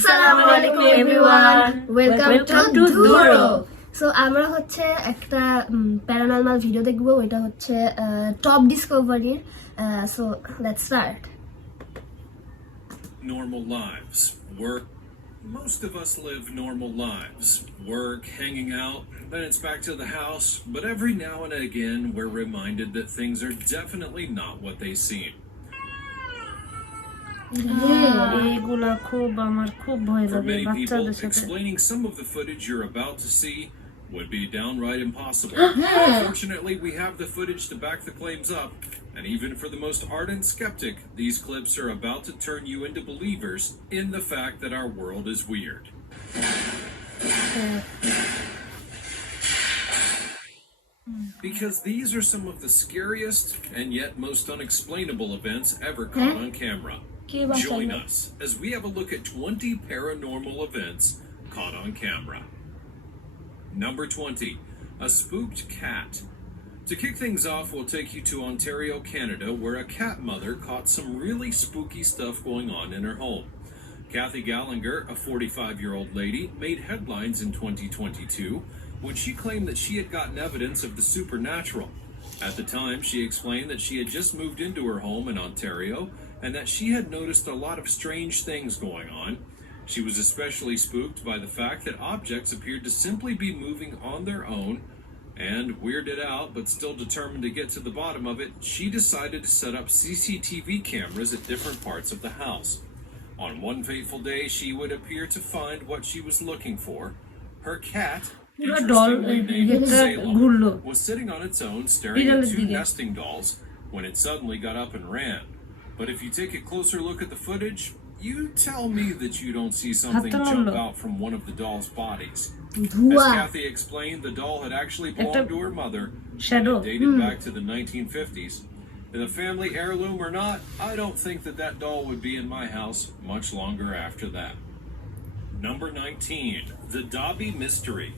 Assalamualaikum everyone. Welcome to Duro. So আমরা হচ্ছে একটা প্যারানর্মাল ভিডিও দেখবো, এটা হচ্ছে top ডিসকভারির। So let's start. Normal lives. Work. Most of us live normal lives. Work, hanging out, then it's back to the house. But every now and again, we're reminded that things are definitely not what they seem. For many people, explaining some of the footage you're about to see would be downright impossible. Fortunately, we have the footage to back the claims up, and even for the most ardent skeptic, these clips are about to turn you into believers in the fact that our world is weird. Because these are some of the scariest and yet most unexplainable events ever caught on camera. Join us as we have a look at 20 paranormal events caught on camera. Number 20, a spooked cat. To kick things off, we'll take you to Ontario, Canada, where a cat mother caught some really spooky stuff going on in her home. Kathy Gallinger, a 45-year-old lady, made headlines in 2022 when she claimed that she had gotten evidence of the supernatural. At the time, she explained that she had just moved into her home in Ontario and that she had noticed a lot of strange things going on. She was especially spooked by the fact that objects appeared to simply be moving on their own, and weirded out but still determined to get to the bottom of it, she decided to set up CCTV cameras at different parts of the house. On one fateful day, she would appear to find what she was looking for. Her cat, interestingly named Salem, was sitting on its own staring at two nesting dolls when it suddenly got up and ran. But if you take a closer look at the footage, you tell me that you don't see something jump out from one of the doll's bodies. As Kathy explained, the doll had actually belonged to her mother, and it dated back to the 1950s. In a family heirloom or not, I don't think that doll would be in my house much longer after that. Number 19, the Dobby mystery.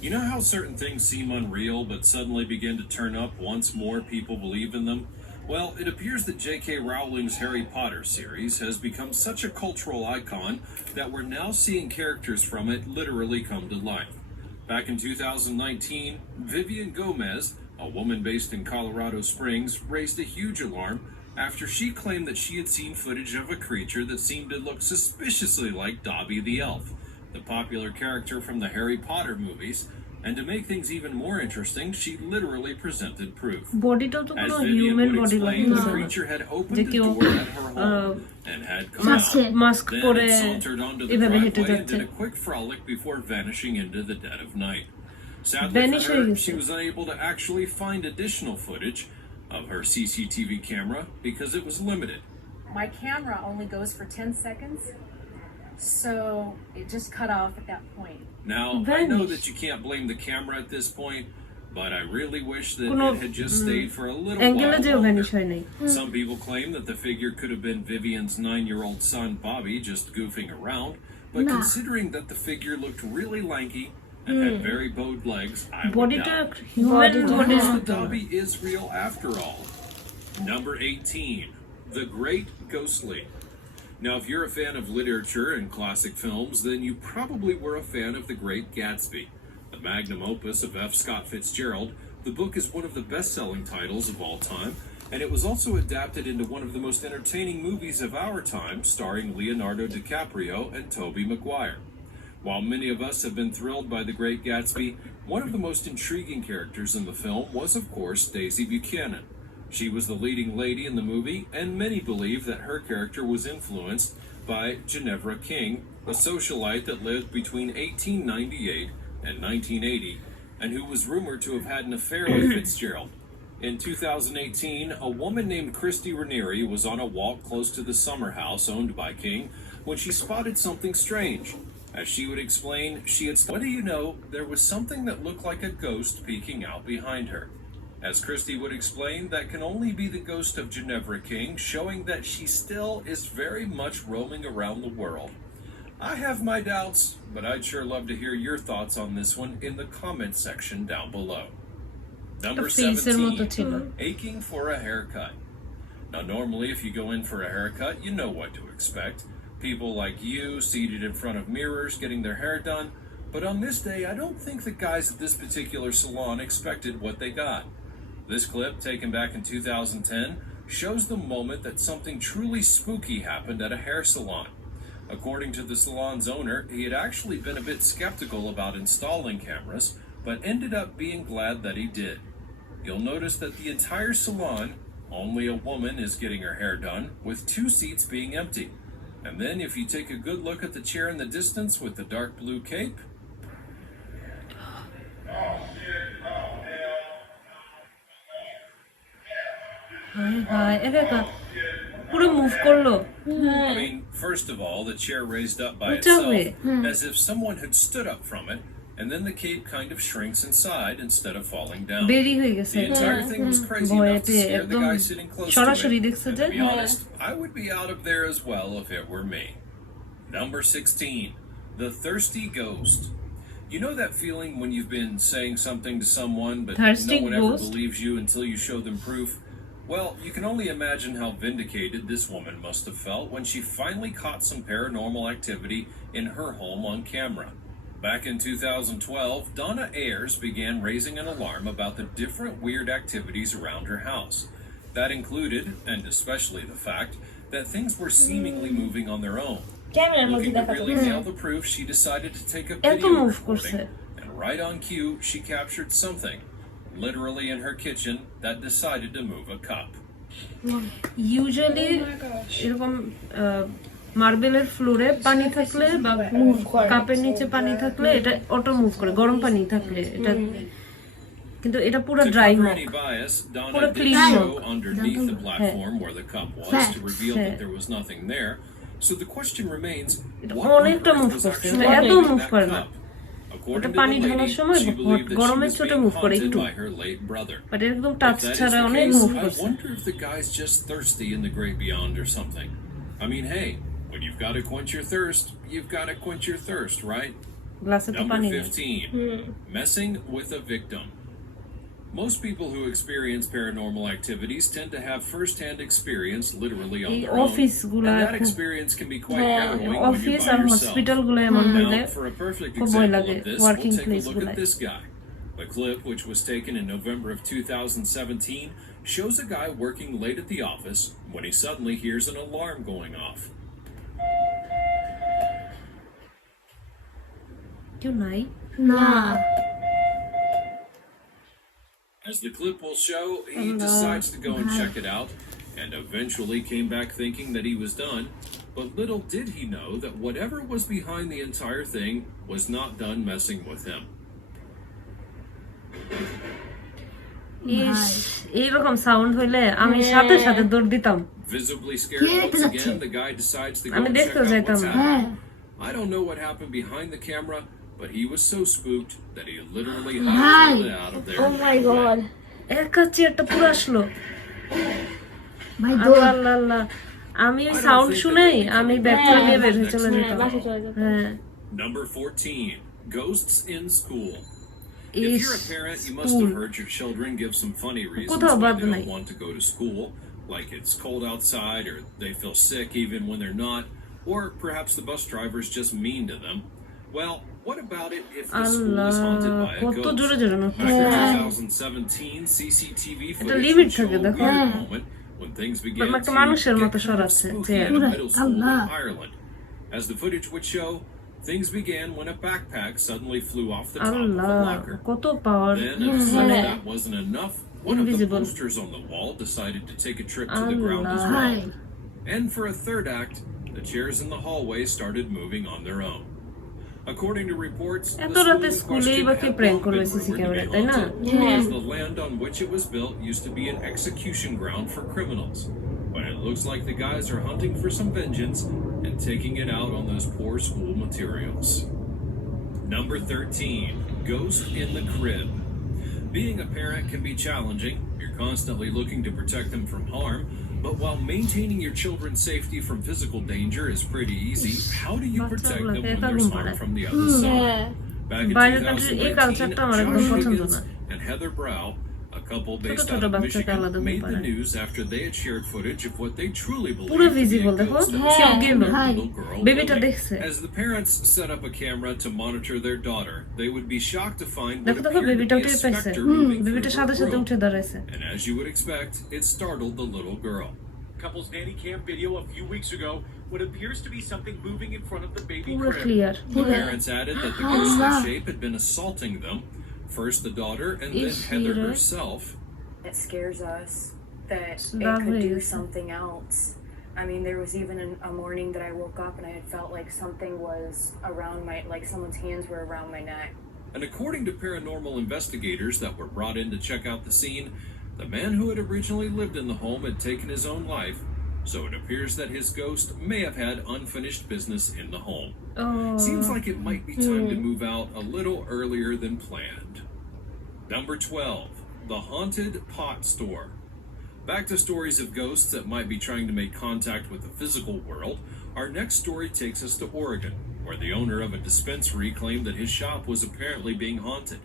You know how certain things seem unreal but suddenly begin to turn up once more people believe in them? Well, it appears that J.K. Rowling's Harry Potter series has become such a cultural icon that we're now seeing characters from it literally come to life. Back in 2019, Vivian Gomez, a woman based in Colorado Springs, raised a huge alarm after she claimed that she had seen footage of a creature that seemed to look suspiciously like Dobby the Elf, the popular character from the Harry Potter movies. And to make things even more interesting, she literally presented proof. As Vivian would explain, the creature had opened the door at her home and had come out. Then it sauntered onto the driveway and did a quick frolic before vanishing into the dead of night. Sadly for her, she was unable to actually find additional footage of her CCTV camera because it was limited. My camera only goes for 10 seconds, so it just cut off at that point. Now, I know that you can't blame the camera at this point, but I really wish that it had just stayed for a little while longer. Some people claim that the figure could have been Vivian's 9-year-old son, Bobby, just goofing around, but considering that the figure looked really lanky and had very bowed legs, I would doubt. Perhaps the Dobby is real after all. Number 18, the Great Ghostly. Now, if you're a fan of literature and classic films, then you probably were a fan of The Great Gatsby, the magnum opus of F. Scott Fitzgerald. The book is one of the best-selling titles of all time, and it was also adapted into one of the most entertaining movies of our time, starring Leonardo DiCaprio and Tobey Maguire. While many of us have been thrilled by The Great Gatsby, one of the most intriguing characters in the film was, of course, Daisy Buchanan. She was the leading lady in the movie, and many believe that her character was influenced by Ginevra King, a socialite that lived between 1898 and 1980, and who was rumored to have had an affair with Fitzgerald. In 2018, a woman named Christy Ranieri was on a walk close to the summer house owned by King when she spotted something strange. As she would explain, what do you know, there was something that looked like a ghost peeking out behind her. As Christy would explain, that can only be the ghost of Ginevra King, showing that she still is very much roaming around the world. I have my doubts, but I'd sure love to hear your thoughts on this one in the comment section down below. Number 17, aching for a haircut. Now, normally if you go in for a haircut, you know what to expect. People like you seated in front of mirrors getting their hair done. But on this day, I don't think the guys at this particular salon expected what they got. This clip, taken back in 2010, shows the moment that something truly spooky happened at a hair salon. According to the salon's owner, he had actually been a bit skeptical about installing cameras, but ended up being glad that he did. You'll notice that the entire salon, only a woman is getting her hair done, with 2 seats being empty. And then if you take a good look at the chair in the distance with the dark blue cape, পুরো move করলো I mean, first of all, the chair raised up by itself as if someone had stood up from it, and then the cape kind of shrinks inside instead of falling down. বেরি হয়ে গেছে The entire thing was crazy enough to scare the guy sitting close to সরাসরি it. দেখছে And যে to be honest, I would be out of there as well if it were me. Number 16, the thirsty ghost. You know that feeling when you've been saying something to someone, but Thirsty no one ever ghost? believes you until you show them proof? Well, you can only imagine how vindicated this woman must have felt when she finally caught some paranormal activity in her home on camera. Back in 2012, Donna Ayers began raising an alarm about the different weird activities around her house. That included, and especially the fact, that things were seemingly moving on their own. Looking to really nail the proof, she decided to take a video recording, and right on cue, she captured something, literally in her kitchen, that decided to move a cup. Usually এরকম মার্বেলের ফ্লোরে পানি থাকলে বা কাপের নিচে পানি থাকলে এটা অটো মুভ করে, গরম পানি থাকলে এটা, কিন্তু এটা পুরো To dry cover mug, any bias, Pura Donna did clean show mug. underneath the platform where the cup was to reveal that there was nothing there. So the question remains, এটা what on অনেকটা earth move was করছে, actually এটা এত in move that করে না, cup? ওটা According to পানি the ঢালার lady, সময় she believed that she গরমের was চোটে being মুভ করে haunted একটু, by her late brother. But একদম If টাচ that is ছাড়া the অনেক case, মুভ I করছে। wonder if the guy's just thirsty in the great beyond or something. I mean, hey, when you've got to quench your thirst, you've got to quench your thirst, right? গ্লাসে তো পানি Number নেই। 15, messing with a victim. Most people who experience paranormal activities tend to have first-hand experience literally on এই their own, office and গুলা that experience can be quite harrowing when office you're আর by yourself. Hospital গুলো এমন হলে Now, for a perfect খুব ভয় example লাগে of this, working we'll take place a look গুলায়। at this guy. The clip, which was taken in November of 2017, shows a guy working late at the office when he suddenly hears an alarm going off. কেউ নাই? না As the clip will show, he decides to go and check it out, and eventually came back thinking that he was done. But little did he know that whatever was behind the entire thing was not done messing with him. ইস, এইরকম sound হইলে আমি সাথে সাথে দৌড় দিতাম। Visibly scared once again, the guy decides to go আমি and check দেখতেও out যাইতাম what's না। হ্যাঁ happening. I don't know what happened behind the camera, but he was so spooked that he literally Hi. hightailed it out of there. Oh my god. একা চেয়ারটা পুরো আসলো। My Allah god. আল্লাহ আল্লাহ। আমি sound শুনেই আমি bag নিয়ে বের হয়ে চলে যেতাম। হ্যাঁ, Number 14, ghosts in school. If is, you're a parent, you must have heard your children give some funny reasons কোথাও why বাদ they নাই। don't want to go to school, like it's cold outside, or they feel sick even when they're not, or perhaps the bus driver's just mean to them. Well, what about it if the school is haunted Allah, by a কত ghost? জোরে জোরে নড়ছে। Back in 2017, CCTV footage limit would show থাকে, a দেখো। weird moment when things began but to একটা মানুষের get মতো kind of সরাচ্ছে spooky chair. at a middle school in Allah. Ireland. As the footage would show, things began when a backpack suddenly flew off the top of a Allah, locker. কত পাওয়ার। Then, as if that wasn't enough, one of the Invisible. posters on the wall decided to take a trip to the ground as Allah. well. Hi. And for a third act, the chairs in the hallway started moving on their own. According to reports, the এত school রাতে in স্কুলেই question বা কে had prank long করবে been CC rumored to be camera, তাই না? haunted, because the land on which it was built used to be an execution ground for criminals. But it looks like the guys are hunting for some vengeance and taking it out on those poor school materials. Number 13, ghost in the crib. Being a parent can be challenging. You're constantly looking to protect them from harm, but while maintaining your children's safety from physical danger is pretty easy, how do you protect them when there's harm from the other side? Back in বাইরের country এই 2019, culture টা আমার একদম Josh পছন্দ Higgins না। and Heather Brow A couple based ছোট out of বাচ্চাকে আলাদা Michigan made the ব্যাপার। news after they had shared footage of what they truly পুরো believed to be a visible দেখো ghost that কেউ was গেল following the little girl বেবিটা Lily. দেখছে As the parents set up a camera to monitor their daughter, they would be shocked to find what দেখো দেখো appeared to বেবিটা be a উঠে পাইছে specter moving বেবিটার through সাথে her সাথে room. উঠে দাঁড়াইছে And as you would expect, it startled the little girl. Couple's nanny cam video a few weeks ago what appears to be something moving in front of the baby পুরো crib. Clear The parents added that the ghostly shape had been assaulting them, first the daughter and then Is she Heather right? herself. It scares us that That it could way do is- something else. I mean, there was even a morning that I woke up and I had felt like something was around like someone's hands were around my neck. And according to paranormal investigators that were brought in to check out the scene, the man who had originally lived in the home had taken his own life, so it appears that his ghost may have had unfinished business in the home. Seems like it might be time to move out a little earlier than planned. Number 12, the haunted pot store. Back to stories of ghosts that might be trying to make contact with the physical world, our next story takes us to Oregon, where the owner of a dispensary claimed that his shop was apparently being haunted.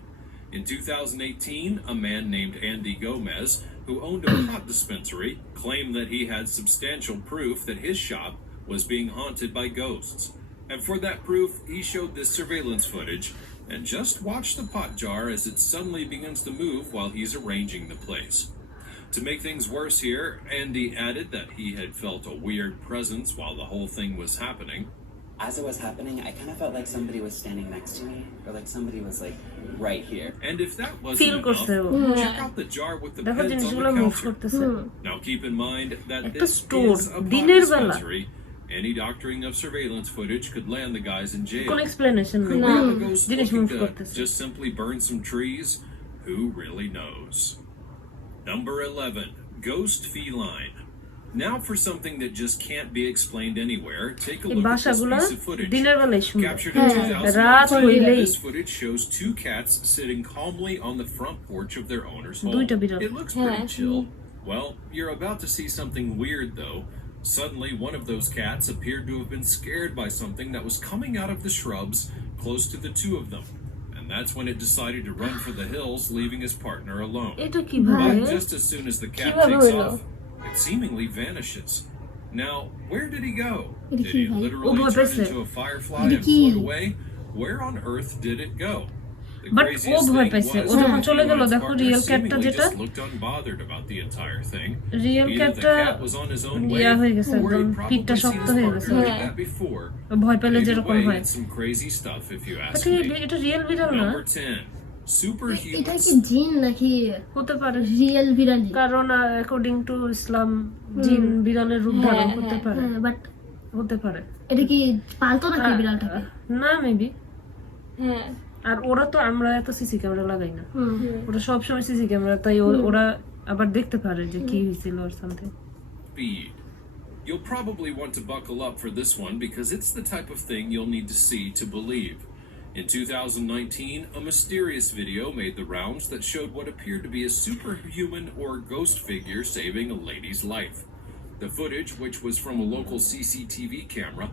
In 2018, a man named Andy Gomez, who owned a pot dispensary, claimed that he had substantial proof that his shop was being haunted by ghosts. And for that proof, he showed this surveillance footage and just watch the pot jar as it suddenly begins to move while he's arranging the place. To make things worse here, Andy added that he had felt a weird presence while the whole thing was happening. As it was happening, I kind of felt like somebody was standing next to me, or like somebody was like right here. And if that wasn't Feel enough, করছে ও। check out the jar with the দেখো pens on জিনিসগুলো the move counter. করতেছে Now keep in mind that একটা this store, is a pot দিনের বেলা। dispensary. Any doctoring of surveillance footage could land the guys in jail. কোন explanation Could নেই we have a ghost জিনিস looking move to করতেছে just simply burn some trees? Who really knows? Number 11, Ghost Feline. Now for something that just can't be explained anywhere, take a এই look at this বাসাগুলো piece of footage. দিনের বেলায় সুন্দর Captured in রাত 2019, হইলেই this footage shows two cats sitting calmly on the front porch of their owner's home. দুইটা বিড়াল It looks pretty chill. Well, you're about to see something weird though. Suddenly, one of those cats appeared to have been scared by something that was coming out of the shrubs close to the two of them. And that's when it decided to run for the hills, leaving his partner alone. এটা কিভাবে But just as soon as the cat কিভাবে takes হলো? off, it seemingly vanishes. Now, where did he go? এটা Did কি he ভাই? literally ও turn ভাবছে। into a firefly এটা and কি? float away? Where on earth did it go? The But O craziest ভয় thing পাইছে। was ও যখন that চলে গেল, Elon's দেখো partner real cat-টা seemingly যেটা? just looked unbothered about the entire thing. Real Either the ক্যাটটা cat was on his own way, ইয়া হয়ে গেছে or একদম he'd পিঠটা probably seen শক্ত his হয়ে partner গেছে like that before. ভয় পেলে Either যেরকম way, হয় it's some crazy stuff if you ask এটা me. এটা রিয়েল বিড়াল না Number 10, superhumans. এটা কি জিন নাকি হতে পারে রিয়েল বিড়ালি? কারণ অ্যাকর্ডিং টু ইসলাম জিন বিড়ালের রূপ ধারণ করতে পারে বাট হতে পারে এটা কি পালতো নাকি বিড়ালটাকে? না মেবি আর ওরা তো আমরা এত সিসি ক্যামেরা লাগাই না ওরা সবসময় সিসি ক্যামেরা তাই ওরা আবার দেখতে পারে যে কি হয়েছিল আর something Speed. You'll probably want to buckle up for this one because it's the type of thing you'll need to see to believe. In 2019, a mysterious video made the rounds that showed what appeared to be a superhuman or ghost figure saving a lady's life. The footage, which was from a local CCTV camera,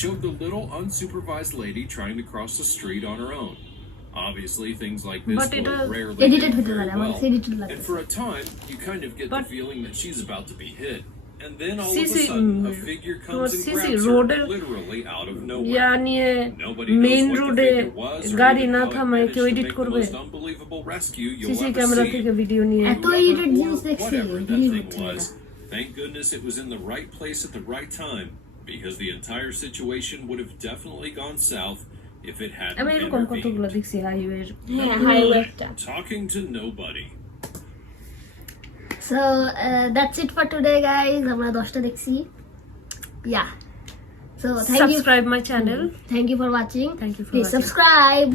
showed the little unsupervised lady trying to cross the street on her own. Obviously, things like this But it will is rarely edited end হতে very পারে, আমার well. কাছে edited লাগে। And for a time, you kind of get the But- feeling that she's about to be hit. And then all of a Sisi, sudden, a figure comes and Sisi, grabs road her এর- literally out of yeah nowhere. নিয়ে Nobody knows main what the রোডে figure was or গাড়ি even না how it থামায় managed কেউ to edit make the করবে most unbelievable rescue you'll CC ever camera see. থেকে video নিয়ে এত Whoever edited or জিনিস দেখছি, whatever that believe thing it or was, thank goodness it was in the right place at the right time, because the entire situation would have definitely gone south if it hadn't আমি এরকম কতগুলো intervened. দেখছি হাইওয়ের Talking to nobody. So that's it for today guys. আমরা 10টা দেখছি. Yeah. So thank you subscribe my channel for watching. Thank you for Please watching. subscribe.